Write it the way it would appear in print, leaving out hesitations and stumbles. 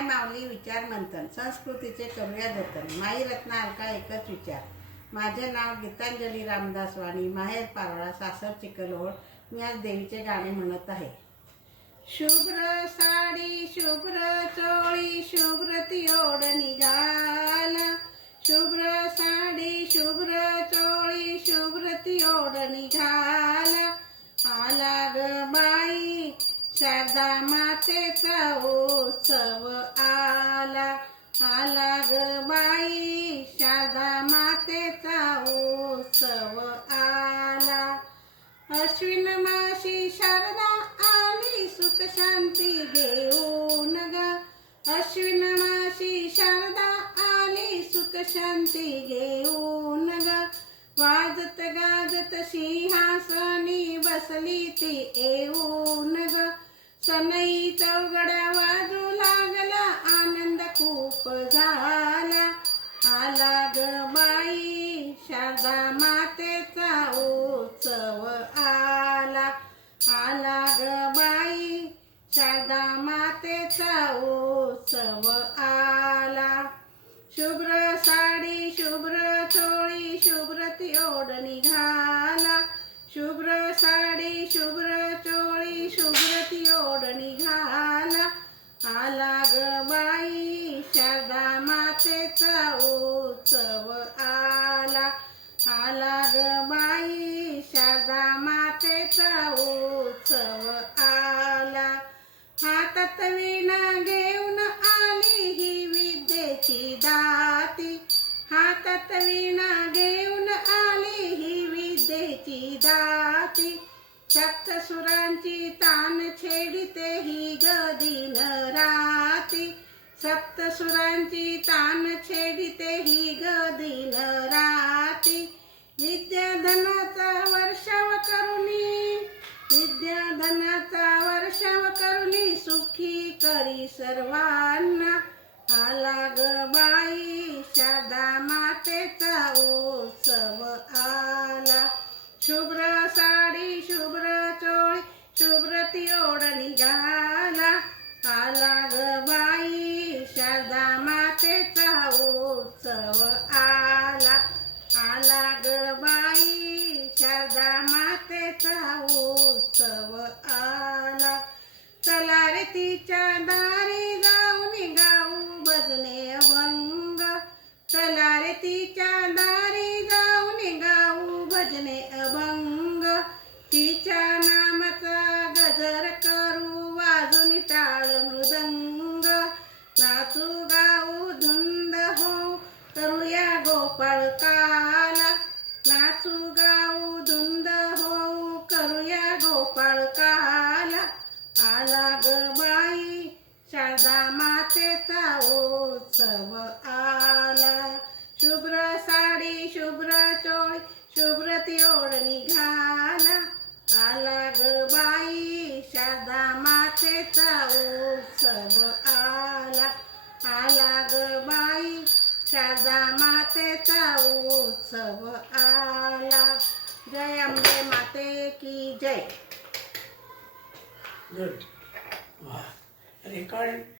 माय माऊली विचार मंथन संस्कृतीचे करूया जतन माई रत्न अलका एकच विचार। माझे नाव गीतांजली रामदास वाणी, माहेर पारोळा, सासर चिखलोड। मी आज देवीचे गाणे म्हणत आहे। शुभ्र साडी शुभ्र चोळी शुभ्र ती ओढणी घाला, शुभ्र साडी शुभ्र चोळी शुभ्र ती ओढणी घाला। आला ग बाई शारदा मातेचा उत्सव आला, आला ग बाई शारदा मातेचा उत्सव आला। अश्विन मासी शारदा आली सुख शांती घेऊन ग, अश्विन मासी शारदा आली सुख शांती घेऊन ग। वाजत गाजत सिंहासनी बसली ती येऊन ग, सनई चौघड्या वाजू लागला आनंद खूप झाला। आला ग बाई शारदा मातेचा उत्सव आला, आला ग बाई शारदा मातेचा उत्सव आला। शुभ्र साडी शुभ्र चोळी शुभ्र ती ओढणी घाला, शुभ्र साडी शुभ्र चोळी शुभ्र ती ओढणी घाला। आला ग बाई शारदा मातेचा उत्सव आला, आला ग बाई शारदा मातेचा उत्सव आला। हातात वीणा घेऊन आली ही विद्येची दाती, हातात वीणा घेऊन आली ही विद्येची दाती। सप्तसुरांची तान छेडिते ही ग दिन राती, सप्तसुरांची तान छेडिते ही ग दिन राती। विद्याधनाचा वर्षाव करुणी, विद्याधनाचा वर्षाव करुणी सुखी करी सर्वांना। आला ग बाई शारदा मातेचा उत्सव आला, शुभ्र साडी शुभ्र चोळी शुभ्र ती ओढणी घाला। आला ग बाई शारदा मातेचा उत्सव आला, आला ग बाई शारदा मातेचा उत्सव आला। चला रे तिच्या दारी जाऊन गाऊ भजने अभंग, चला रे तिच्या दारी जाऊन गाऊ भजने अभंग। तिच्या नामाचा गजर करू वाजून टाळ मृदंग, नाचू गाऊ धुंद हो करूया गोपाळकाला, नाचू गाऊ धुंद हो करूया गोपाळकाला। आला ग बाई शारदा मातेचा उत्सव आला, शुभ्र साडी शुभ्र चोळी शुभ्र ती ओढणी घाला। आला ग बाई शारदा मातेचा उत्सव आला, आला ग बाई शारदा मातेचा उत्सव आला। जय अंबे माते की जय। गुड. रेकॉर्ड